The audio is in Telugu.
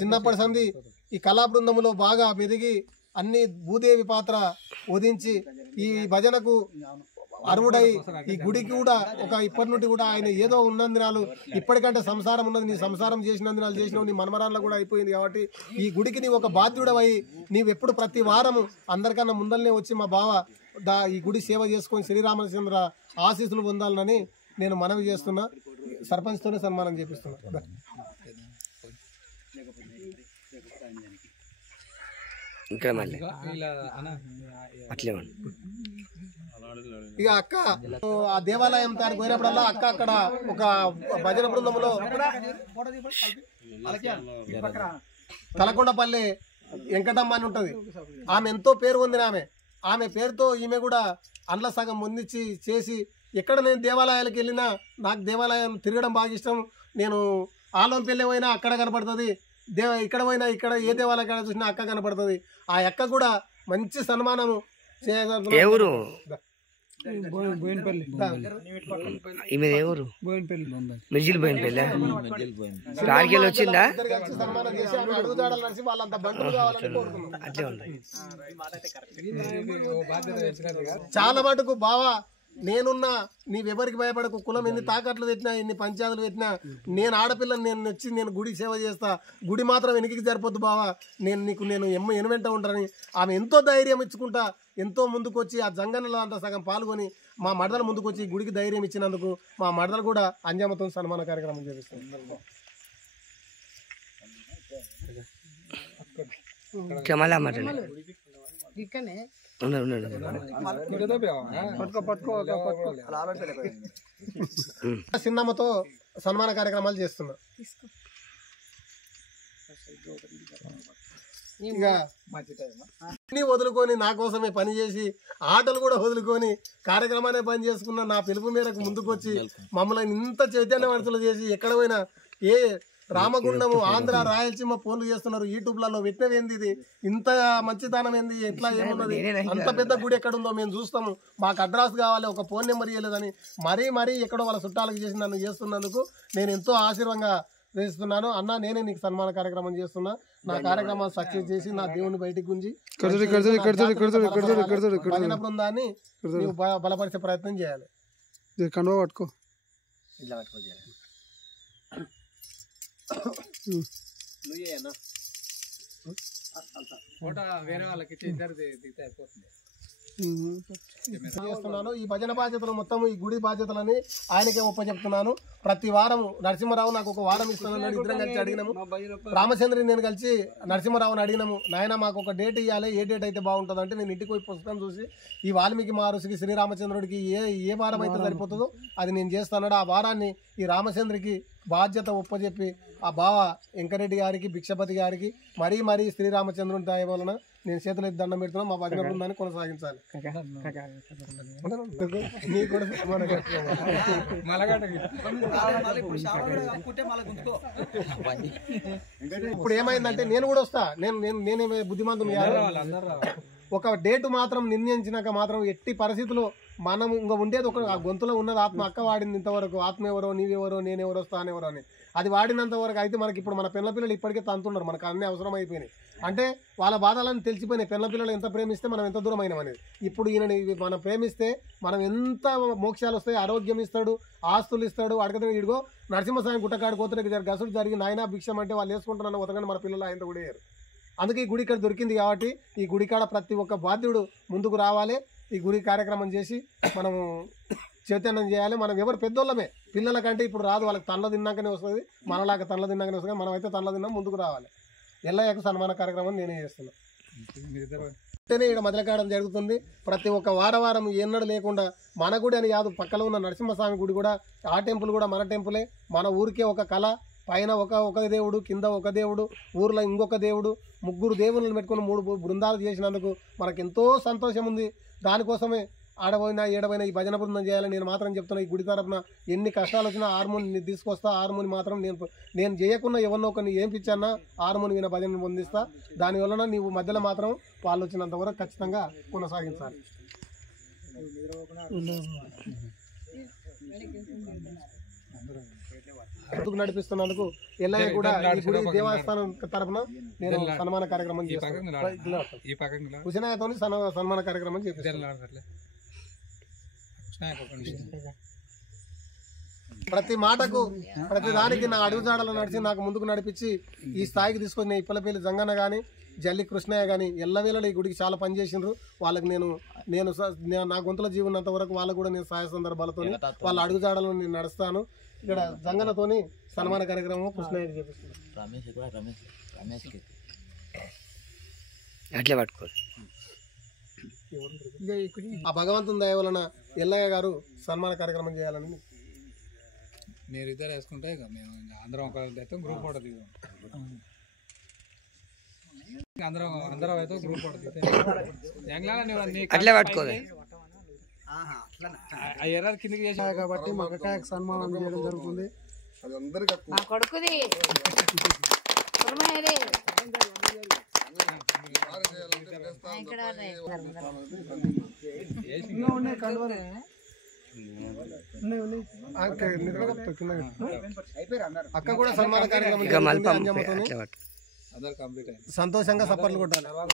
చిన్నప్పటి సంది ఈ కళా బృందములో బాగా పెరిగి అన్ని భూదేవి పాత్ర వధించి ఈ భజనకు అరువుడై ఈ గుడికి కూడా ఒక ఇప్పటి నుండి కూడా ఆయన ఏదో ఉన్నందునాలు ఇప్పటికంటే సంసారం ఉన్నది, నీ సంసారం చేసినందునాలు చేసినావు, నీ మనమరాల్లో కూడా అయిపోయింది కాబట్టి ఈ గుడికి నీ ఒక బాధ్యుడవై నీవు ఎప్పుడు ప్రతి వారము అందరికన్నా ముందల్నే వచ్చి మా బావ ఈ గుడి సేవ చేసుకొని శ్రీరామచంద్ర ఆశీస్సులు పొందాలని నేను మనవి చేస్తున్నా. సర్పంచ్తోనే సన్మానం చేపిస్తున్నా. ఇంకా మళ్ళీ అట్లే ఇక అక్క ఆ దేవాలయం దానికి పోయినప్పుడల్లా అక్క అక్కడ ఒక భజన బృందంలో తలకొండపల్లి వెంకటమ్మ అని ఉంటది. ఆమె ఎంతో పేరు పొందిన ఆమె పేరుతో ఈమె కూడా అండ్ల సగం ముందిచ్చి చేసి ఎక్కడ నేను దేవాలయాలకు వెళ్ళినా నాకు దేవాలయం తిరగడం బాగా ఇష్టం. నేను ఆలంపల్లి పోయినా అక్కడ కనపడుతుంది, ఇక్కడ పోయినా ఇక్కడ ఏ దేవాలయం చూసినా అక్క కనపడుతుంది. ఆ అక్క కూడా మంచి సన్మానము ఎవరు మిర్జిల్ బోయినపల్లి ఆడికెళ్ళి వచ్చిందా? అట్లే ఉన్నాయి చాలా మటుకు బావా నేనున్నా, నీవెవరికి భయపడకు, కులం ఎన్ని తాకట్లు పెట్టినా ఎన్ని పంచాయతీలు పెట్టినా నేను ఆడపిల్లని నేను వచ్చి నేను గుడి సేవ చేస్తా, గుడి మాత్రం వెనక్కి సరిపోద్దు బావా, నేను వెంట ఉంటానని ఆమె ఎంతో ధైర్యం ఇచ్చుకుంటా ఎంతో ముందుకు వచ్చి ఆ జంగనలో అంతా సగం పాల్గొని మా మడదల ముందుకు వచ్చి గుడికి ధైర్యం ఇచ్చినందుకు మా మడదలు కూడా అంజమ్మతో సన్మాన కార్యక్రమం చేపిస్తాం. చిన్నమ్మతో సన్మాన కార్యక్రమాలు చేస్తున్నా. ఇక అన్ని వదులుకొని నా కోసమే పనిచేసి ఆటలు కూడా వదులుకొని కార్యక్రమాన్ని పని చేసుకున్న నా పిలుపు మేరకు ముందుకు వచ్చి మమ్మల్ని ఇంత చైతన్యవంతులు చేసి ఎక్కడ పోయినా ఏ రామగుండము ఆంధ్ర రాయలసీమ ఫోన్లు చేస్తున్నారు, యూట్యూబ్లలో పెట్టినవేంది, ఇది ఇంత మంచితనం ఏంది, ఎట్లా ఏమున్నది, అంత పెద్ద గుడి ఎక్కడుందో మేము చూస్తాము, మాకు అడ్రస్ కావాలి, ఒక ఫోన్ నెంబర్ ఇవ్వలేదని మరీ ఎక్కడో వాళ్ళ చుట్టాలకు చేసి నన్ను చేస్తున్నందుకు నేను ఎంతో ఆశీర్వంగా చేస్తున్నాను. అన్న నేనే నీకు సన్మాన కార్యక్రమం చేస్తున్నా. నా కార్యక్రమాన్ని సక్సెస్ చేసి నా దేవుని బయటికి గుంజి భజన బృందాన్ని నీవు బలపరిచే ప్రయత్నం చేయాలి. చేస్తున్నాను ఈ భజన బాధ్యతలు మొత్తం ఈ గుడి బాధ్యతలని ఆయనకే ఒప్పచెప్తున్నాను. ప్రతి వారం నరసింహరావు నాకు ఒక వారం ఇస్తున్నాను. ఇద్దరం కలిసి అడిగినాము, రామచంద్రుని నేను కలిసి నరసింహరావుని అడిగినాము, నాయన మాకు ఒక డేట్ ఇవ్వాలి, ఏ డేట్ అయితే బాగుంటుంది అంటే నేను ఇంటికి పోయి పుస్తకం చూసి ఈ వాల్మీకి మహర్షికి శ్రీరామచంద్రుడికి ఏ వారం అయితే సరిపోతుందో అది నేను చేస్తాను. ఆ వారాన్ని ఈ రామచంద్రుడికి బాధ్యత ఒప్పచెప్పి ఆ బావ వెంకరెడ్డి గారికి భిక్షపతి గారికి మరీ శ్రీరామచంద్రుని దయ వలన నేను చేతులు దండం పెడుతున్నాను. మా భజన బృందాన్ని కొనసాగించాలి. ఇప్పుడు ఏమైందంటే నేను కూడా వస్తా, నేనే బుద్ధిమంతుని ఒక డేటు మాత్రం నిర్ణయించినాక మాత్రం ఎట్టి పరిస్థితుల్లో మనం ఇంకా ఉండేది ఒక గొంతులో ఉన్నది ఆత్మ. అక్క వాడింది ఇంతవరకు ఆత్మ ఎవరో నీవెవరో నేనెవరో స్థానెవరో అని, అది వాడినంత వరకు అయితే మనకి ఇప్పుడు మన పిల్ల పిల్లలు ఇప్పటికే తంతున్నారు, మనకు అన్నీ అవసరం అయిపోయినాయి. అంటే వాళ్ళ బాధలను తెలిసిపోయినాయి. పిల్ల పిల్లలు ఎంత ప్రేమిస్తే మనం ఎంత దూరం అయినాం అనేది. ఇప్పుడు ఈయనని మనం ప్రేమిస్తే మనం ఎంత మోక్షాలు వస్తాయి, ఆరోగ్యం ఇస్తాడు, ఆస్తులు ఇస్తాడు. అడగదు ఇడిగో నరసింహస్వామి గుట్టకాడు కోతకి గసుడు జరిగి నాయన భిక్షం అంటే వాళ్ళు వేసుకుంటున్నాను ఉతకండి మన పిల్లలు ఆయన కూడా వేయరు. అందుకే ఈ గుడి ఇక్కడ దొరికింది కాబట్టి ఈ గుడికాడ ప్రతి ఒక్క బాధ్యుడు ముందుకు రావాలి. ఈ గుడి కార్యక్రమం చేసి మనము చైతన్యం చేయాలి. మనం ఎవరు పెద్దోళ్ళమే, పిల్లల కంటే ఇప్పుడు రాదు, వాళ్ళకి తనలో తిన్నాకనే వస్తుంది, మనలాగా తనలో తిన్నాకనే వస్తుంది. మనం అయితే తనలో తిన్నాం, ముందుకు రావాలి. ఎల్లయ్యకు సన్మాన కార్యక్రమం నేనే చేస్తున్నా. ఇక్కడ మొదలకాయడం జరుగుతుంది. ప్రతి ఒక్క వారం ఎన్నడూ లేకుండా మన గుడి అని కాదు, పక్కన ఉన్న నరసింహస్వామి గుడి కూడా, ఆ టెంపుల్ కూడా మన టెంపులే. మన ఊరికే ఒక కళ, పైన ఒక దేవుడు, కింద ఒక దేవుడు, ఊర్లో ఇంకొక దేవుడు, ముగ్గురు దేవుళ్ళని పెట్టుకుని 3 బృందాలు చేసినందుకు మనకు ఎంతో సంతోషం ఉంది. దానికోసమే ఆడపోయినా ఏడపోయినా ఈ భజన బృందం చేయాలని నేను మాత్రం చెప్తున్నా. ఈ గుడి తరపున ఎన్ని కష్టాలు వచ్చినా హార్మోని తీసుకొస్తా. హార్మోని మాత్రం నేను చేయకుండా ఎవరినో కొన్ని ఏం పిచ్చన్నా హార్మోని విన భజన పొందిస్తా. దానివలన నీవు మధ్యలో మాత్రం వాళ్ళు వచ్చినంత వరకు ఖచ్చితంగా కొనసాగించాలి. ముందుకు నడిపిస్తున్నందుకు ఎల్లయ్య కూడా ఈ గుడి దేవస్థానం తరఫున నేను సన్మాన కార్యక్రమం చేస్తాను. హుసేనయ్యతో సన్మాన కార్యక్రమం చేపిస్తాను. ప్రతి మాటకు ప్రతి దానికి నా అడుగుజాడలు నడిచి నాకు ముందుకు నడిపించి ఈ స్థాయికి తీసుకొని ఇప్పలపల్లి జంగన్న గాని జల్లి కృష్ణయ్య గాని ఎల్లవేళలో ఈ గుడికి చాలా పనిచేసిండ్రు. వాళ్ళకి నేను నా గొంతుల జీవనంత వరకు వాళ్ళకు కూడా నేను సహాయ సందర్భాలతో వాళ్ళ అడుగుజాడలను నేను నడుస్తాను. ఇక్కడ జంగన్నతోని సన్మాన కార్యక్రమం కృష్ణయ్య చేపిస్తున్నాను. అట్లే పట్టుకో. ఆ భగవంతుని దయ వలన ఎల్లయ్య గారు సన్మాన కార్యక్రమం చేయాలని మీరు ఇద్దరు వేసుకుంటే ఇక మేము అందరం ఒక అయితే గ్రూప్ ఫోటో దిగుతాం. అందరం అయితే గ్రూప్ ఫోటో దిగుతాం. అట్లే పట్టుకోలే ఎర్ర కిందికి చేసి కాబట్టి మగకాయకు సన్మానం చేయడం జరుగుతుంది. మా కొడుకుది అక్క కూడా సన్మాన కార్యక్రమం ఇక మళ్ళీ సంతోషంగా సపర్లు కొట్టాలి.